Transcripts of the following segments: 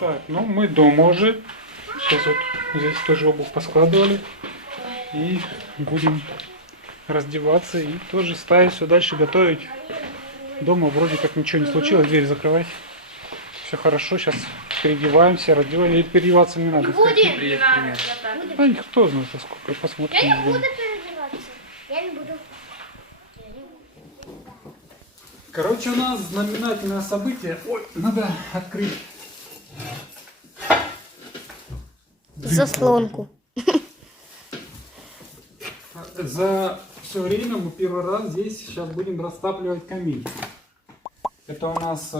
Так, ну мы дома уже. Сейчас вот здесь тоже обувь поскладывали. И будем раздеваться и тоже ставить все дальше готовить. Дома вроде как ничего не случилось, дверь закрывать. Все хорошо, сейчас переодеваемся, раздеваем. Или переодеваться не надо. Да никто знает, сколько, посмотрим. Я не буду переодеваться. Я не буду. Короче, у нас знаменательное событие. Ой, надо открыть заслонку. За все время мы первый раз здесь сейчас будем растапливать камин. Это у нас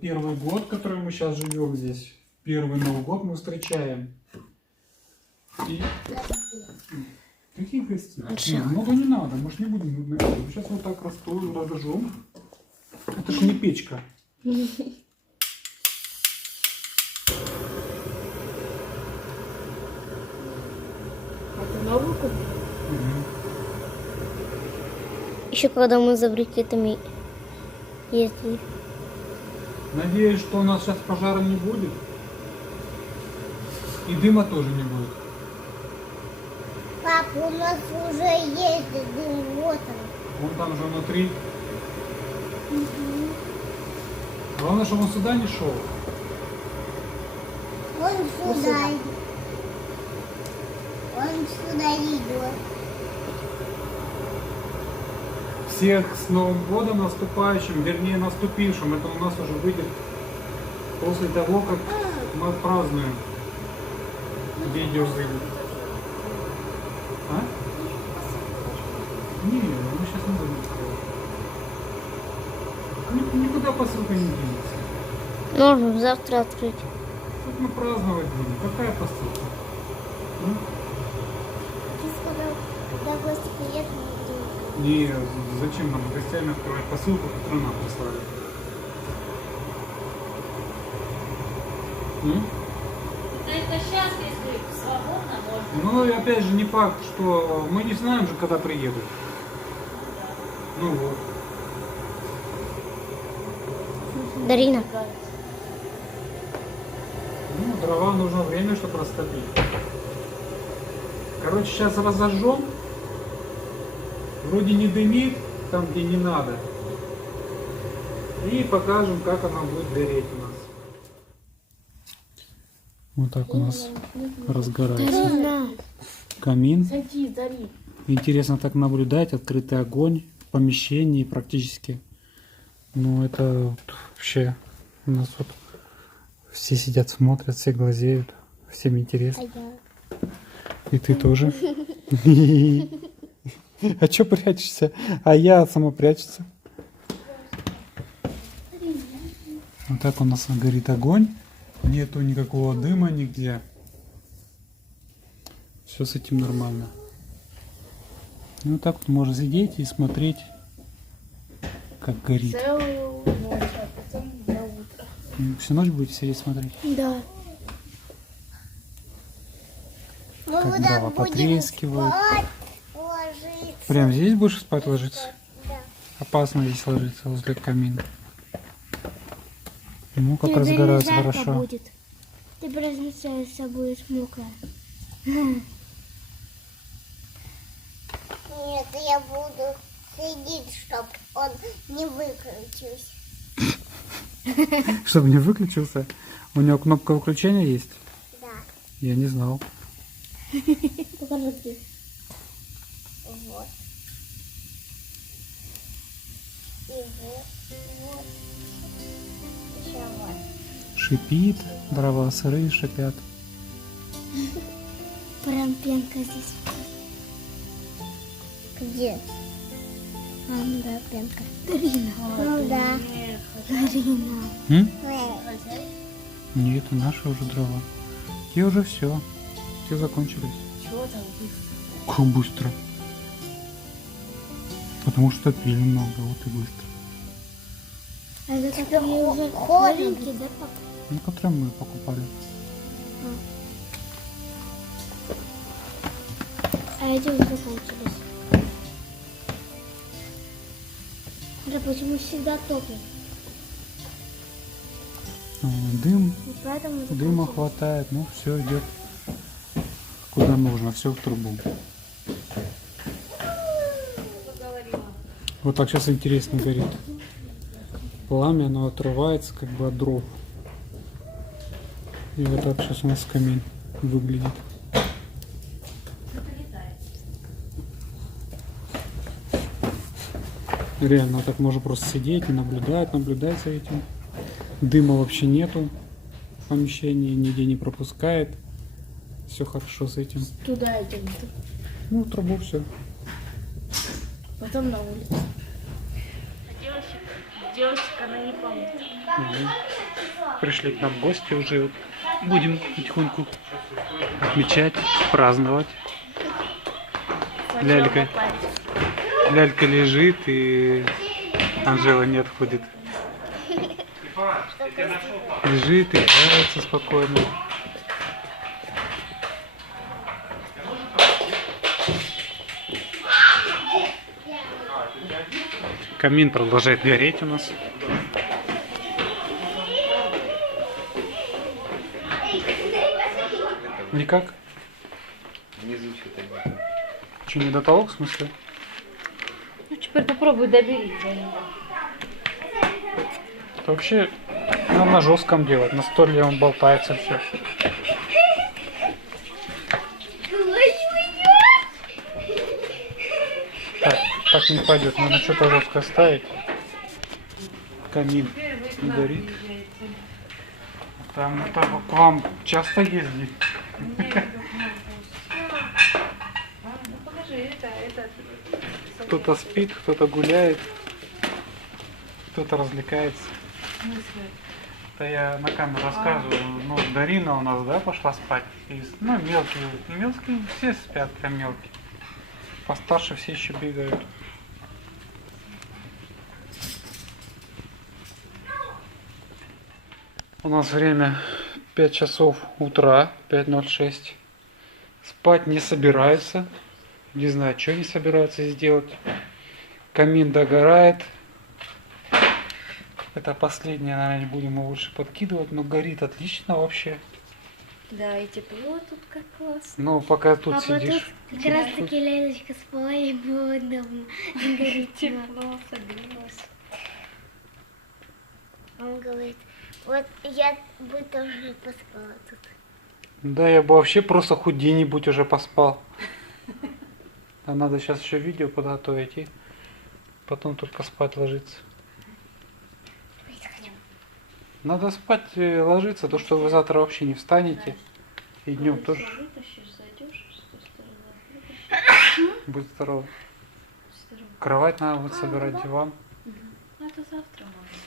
первый год, который мы сейчас живем здесь. Первый Новый год мы встречаем. И... Какие гости? Нет, много не надо, мы ж не будем. Сейчас вот так разожжем. Это ж не печка. Это новый куб? Еще когда мы за брикетами ездили. Надеюсь, что у нас сейчас пожара не будет. И дыма тоже не будет. Папа, у нас уже есть дым, вот он. Вон там же внутри. Главное, чтобы он сюда не шел. Он сюда идет. Он сюда идет. Всех с Новым годом наступающим, вернее наступившим. Это у нас уже выйдет после того, как мы отпразднуем. Видео выйдет. А? Не, мы сейчас не будем открывать. Никуда посылка не денется. Можно завтра открыть. Тут мы праздновать будем. Какая посылка? Ты сказал, когда гости приедут, мы будем. Не, зачем нам гостями открывать посылку, которую нам прислали? Это сейчас, если свободно, можно. Ну и опять же не факт, что мы не знаем же, когда приедут. Ну вот. Дарина. Ну, дрова нужно время, чтобы растопить. Короче, сейчас разожжем. Вроде не дымит, там где не надо. И покажем, как она будет гореть у нас. Вот так у нас разгорается Дарина. камин. Садись, Дари. Интересно так наблюдать, открытый огонь в помещении практически. Ну это вот вообще у нас вот все сидят, смотрят, все глазеют, всем интересно. И ты тоже. А чё прячешься? А я сама прячется. Вот так у нас горит огонь. Нету никакого дыма нигде. Все с этим нормально. И вот так вот можно сидеть и смотреть, как горит. Целую ночь, а потом до утра. Всю ночь будете сидеть смотреть? Да. Мы Как вот дрова так будем потрескивают. спать, ложиться. Прям здесь будешь спать ложиться? Да. Опасно здесь ложиться возле камина. Ну, как разгорается хорошо. Будет. Ты проснешься, будешь мокрая. Нет, я буду следить, чтобы он не выключился. Чтобы не выключился. У него кнопка выключения есть? Да. Я не знал. Покажи где. Вот. И вот. Вот. Еще вот. Шипит, дрова сырые шипят. Прям пенка здесь. Где? А, ну да, пенка. Дарина. Ну да. Дарина. М? Нет, это наши уже дрова. Те уже все. Те закончились. Чего там быстро? Как быстро. Потому что топили много, вот и быстро. А это такие уже холодно. маленькие, да, папа? Ну, которые мы покупали. А эти уже закончились. Да почему всегда топим? Дым, И поэтому дыма хватает, ну все идет куда нужно, все в трубу. Вот так сейчас интересно горит. Пламя, оно отрывается как бы от дров. И вот так сейчас у нас камин выглядит. Реально так можно просто сидеть и наблюдать за этим. Дыма вообще нету в помещении, нигде не пропускает. Все хорошо с этим. Туда идем. Ну, в трубу все. Потом на улицу. Девочек она не помнит. Пришли к нам гости уже. Вот будем потихоньку отмечать, праздновать. Лялька лежит и Анжела не отходит. Лежит и играется спокойно. Камин продолжает гореть у нас. Никак? Внизу что-то нет. Что, не дотолок в смысле? Ну теперь попробуй доберись. Это вообще надо на жестком делать. На столе он болтается все. Так не пойдет. Надо что-то жестко ставить. Камин горит. Там это к вам часто ездит. Кто-то спит, кто-то гуляет, кто-то развлекается. Это я на камеру рассказываю. Ну, Дарина у нас, да, пошла спать. И, ну, мелкие все спят, прям мелкие. Постарше все еще бегают. У нас время 5 часов утра, 5:06. Спать не собираются. Не знаю, что они собираются сделать. Камин догорает. Это последнее, наверное, не будем его больше подкидывать, но горит отлично вообще. Да, и тепло тут как классно. Ну, пока тут Папа, сидишь. тут как раз таки Леночка спала, и было давно. Горит Тепло, согрелось. Он говорит, вот я бы тоже поспала тут. Да, я бы вообще просто хоть где-нибудь уже поспал. А надо сейчас еще видео подготовить и потом только спать ложиться. Надо спать и ложиться, то что вы завтра вообще не встанете. И днем тоже. Вытащишь, зайдешь с той стороны. Будь здоров. Кровать надо будет собирать, диван. Ну это завтра можно.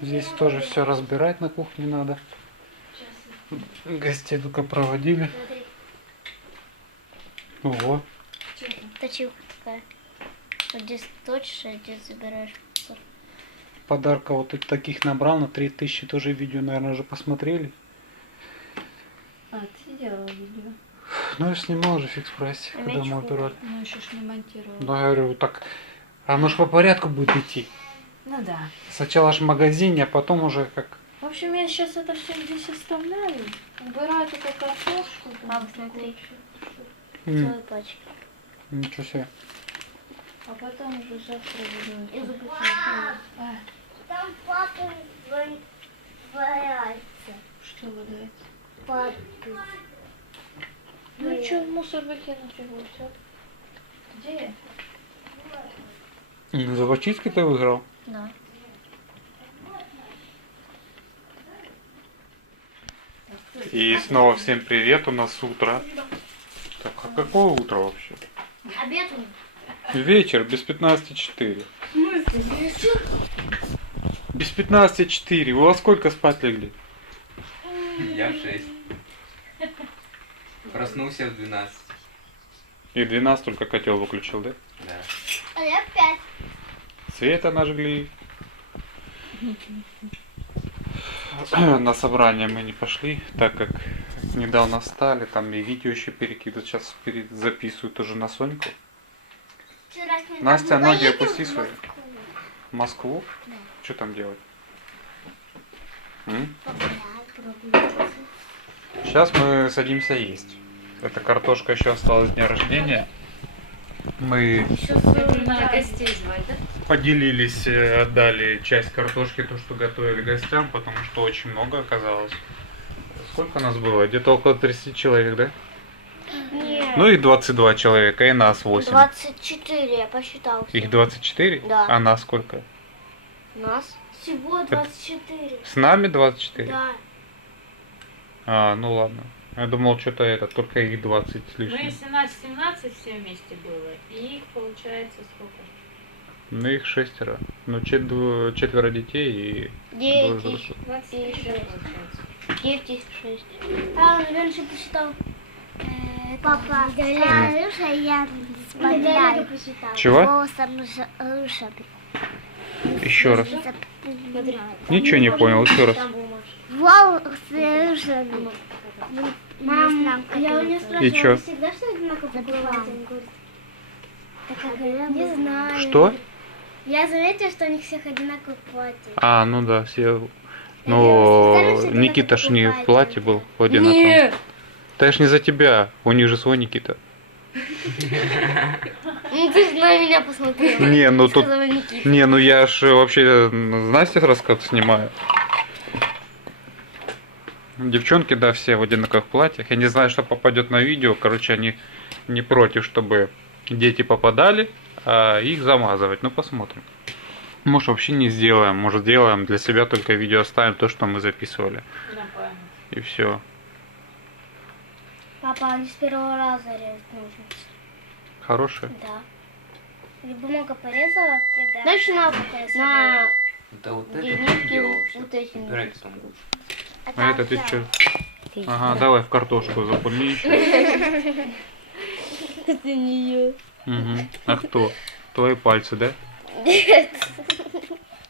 Здесь тоже все разбирать на кухне надо. Гостей только проводили. Ого. Точилка такая. Вот здесь точишь, а здесь забираешь. Подарка вот таких набрал на 3000, тоже видео, наверное, уже посмотрели. А, ты делала видео? Ну, я снимал же в Фикс-прайсе, когда мы убирали. Ну еще ж не монтировала. Ну, я говорю, так, оно ж по порядку будет идти. Ну да. Сначала ж в магазине, а потом уже как... В общем, я сейчас это все здесь оставляю. Убираю только картошку. Мам, смотри. М, Целая пачка. Ничего себе. А потом уже завтра буду. И зубы А, Там папа валяется. что выдает? Папа. Ну что, в мусор выкинуть его, все. Где? Зубочистки ты выиграл? Да. И снова всем привет, у нас утро. Так, а какое утро вообще? Обед у них. Вечер, без 15:04. Без 15:04. Вы во сколько спать легли? Я в 6. Проснулся в 12. И 12 только котел выключил, да? Да. А я 5. Света нажгли. На собрание мы не пошли, так как недавно встали, там и видео еще перекидывают, сейчас записывают тоже на Соньку. Настя, ноги опусти свои. В Москву? Да. Что там делать? Сейчас мы садимся есть. Эта картошка еще осталась с дня рождения. Мы На гостей звать, да? поделились, отдали часть картошки, то, что готовили гостям, потому что очень много оказалось. Сколько нас было? Где-то около 30 человек, да? Нет. Ну и 22 человека, и нас 8. 24, я посчитал. Их 24? Да. А нас сколько? Нас? Всего 24. С нами 24? Да. А, ну ладно. Я думал, что-то это, только их 20 с Ну, лишним. если нас 17 все вместе было, и их получается сколько? Ну их 6. Ну 4 детей и 2 9, взрослых. 26 получается. 9 и 6. А, он раньше посчитал. Папа, Руша, я вспоминаю. Чего? Голосом Руша. Еще раз. Ничего не понял, еще раз. Волос Руша. Мам, я у нее И чё? спрашивала, всегда что одинаково покупаете? Он говорит, не знаю. Что? Я заметила, что у них всех одинаково платье. А, ну да, все. Но Никита ж не в платье был в одинаковом. Да я ж не за тебя, у них же свой Никита. Ну ты же на меня посмотрела. Не, ну тут... Сказала Никита. Не, ну я ж вообще, знаете, раз как снимаю. Девчонки, да, все в одинаковых платьях. Я не знаю, что попадет на видео. Короче, они не против, чтобы дети попадали, а их замазывать. Ну, посмотрим. Может, вообще не сделаем. Может, сделаем для себя, только видео оставим то, что мы записывали. На память. И все. Папа, они с первого раза резать нужно. Хорошие. Да. Или бумага порезала? Значит, на Да вот это нитки дело вот эти. убирай потом будешь. А это ты что? Ага, давай в картошку запульни еще. Это не я. Угу. А кто? Твои пальцы, да? Нет.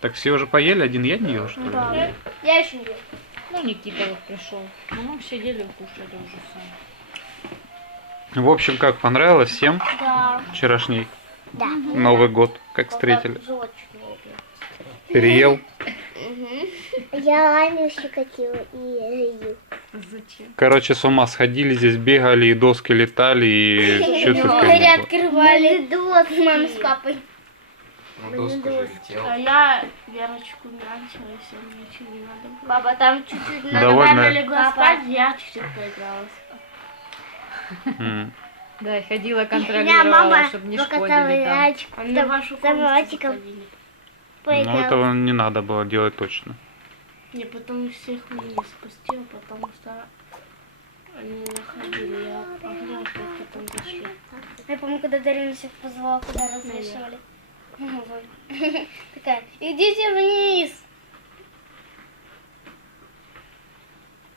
Так все уже поели? Один я не ел, что ли? Да. Я еще не ел. Ну, Никита вот пришел. Ну, мы сидели, кушали уже сами. В общем, как, понравилось всем Да. вчерашний Да. Новый год? Как встретили? Живот чуть не убил. Переел? Я Аню щекотила и ел. Зачем? Короче, с ума сходили, здесь бегали, и доски летали, и что только Двери не было. открывали. Мама с папой. Ну, доска же летела. Я Верочку нянчила, и все, ничего не надо было. Папа, там чуть-чуть Довольно- она легла спать, я чуть-чуть поигралась. М. Да, и ходила, Меня контролировала, мама чтобы не покатала шкодили там. мяч. А мне в вашу Там комнату мальчиком заходили. Ну, поиграла. этого не надо было делать точно. Я потом всех вниз спустила, потому что они не находили. Я погнала, как потом зашли. Я помню, когда Дарина всех позвала, куда развешивали. Такая, идите вниз.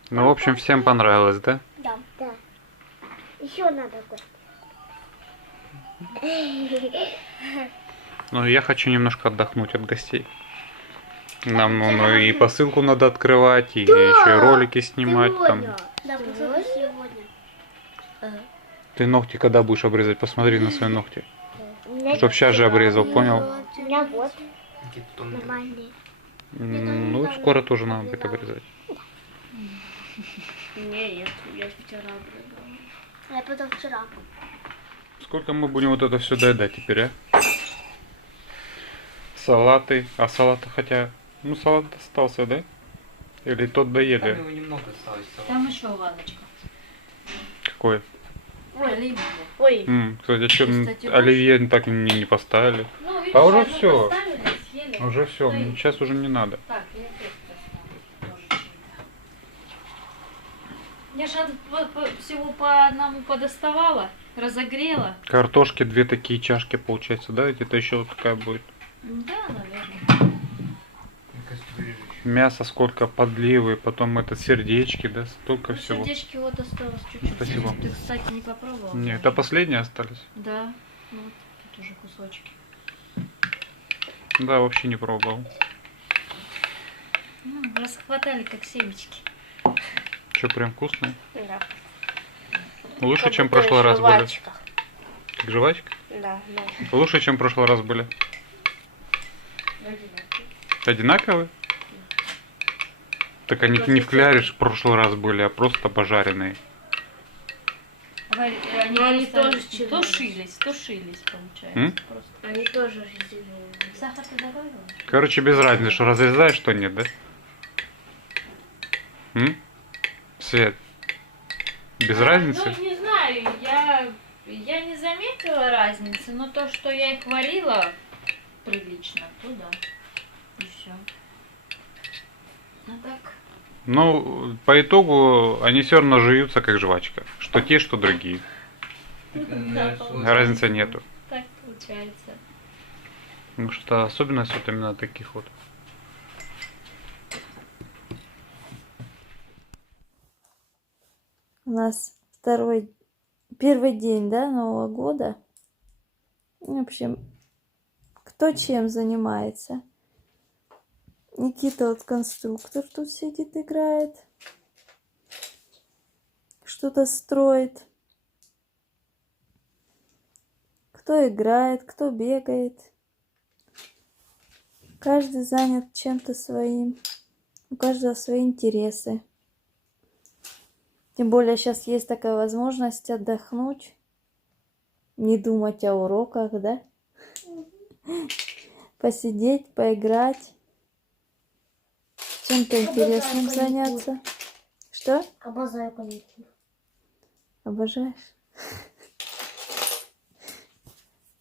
Ну, в общем, всем понравилось, да? Да. Да. Еще надо кое. Ну, я хочу немножко отдохнуть от гостей. Нам ну, и посылку надо открывать, и еще и ролики снимать. Там. Да, посылка сегодня. Ты ногти когда будешь обрезать? Посмотри на свои ногти. Чтоб сейчас же обрезал, понял? У меня вот Какие тонкие. нормальные. Ну, скоро тоже надо будет обрезать. Не, я вчера обрыгала. Я потом вчера. Сколько мы будем вот это все доедать теперь, а? Салаты. А салата хотя... Ну, салат остался, да? Или тот Там доели? его немного осталось. Там еще вазочка. Какой? Оливье. Ой, Кстати, а что Кстати, оливье так и не поставили? Ну, видишь, А уже одну всё. поставили, съели. Уже все, Ну и- сейчас уже не надо. Так, я опять поставлю. Тоже чем-то. Я же всего по одному подоставала, разогрела. Картошки 2 такие чашки получается, да? Где-то еще вот такая будет. Да, наверное. Мне кажется, вырежу еще. Мясо сколько, подливы, потом это сердечки, да? Столько Ну, всего. сердечки вот осталось чуть-чуть. Спасибо. Ты, кстати, не попробовала? Нет, это последние остались? Да, вот тут уже кусочки. Да, вообще не пробовал. Ну, расхватали как семечки. Что, прям вкусно? да. Лучше, Как чем в будто прошлый раз были. жвачка. Как жвачка? Да, да. Лучше, чем в прошлый раз были. Одинаковые? Так они не в кляре ж в прошлый раз были, а просто пожаренные. Они тоже тушились, получается. М? Просто. Они тоже зеленые. Сахар ты добавила? Короче, без разницы, что разрезаешь, что нет, да? Свет. Без разницы? Ну, не знаю, я не заметила разницы, но то, что я их варила прилично, то да. И все. А так. Ну, по итогу они все равно жуются как жвачка. Что те, что другие. Разницы нету. Так получается. Потому что особенность вот именно таких вот. У нас первый день, да, Нового года. В общем, кто чем занимается. Никита вот конструктор тут сидит, играет. Что-то строит. Кто играет, кто бегает. Каждый занят чем-то своим. У каждого свои интересы. Тем более сейчас есть такая возможность отдохнуть. Не думать о уроках, да? Посидеть, поиграть. Чем-то интересным заняться. Что? Обожаю каникулы. Обожаешь?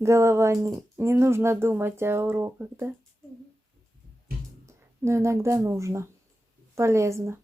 Голова не нужно думать о уроках, да? Но иногда нужно. Полезно.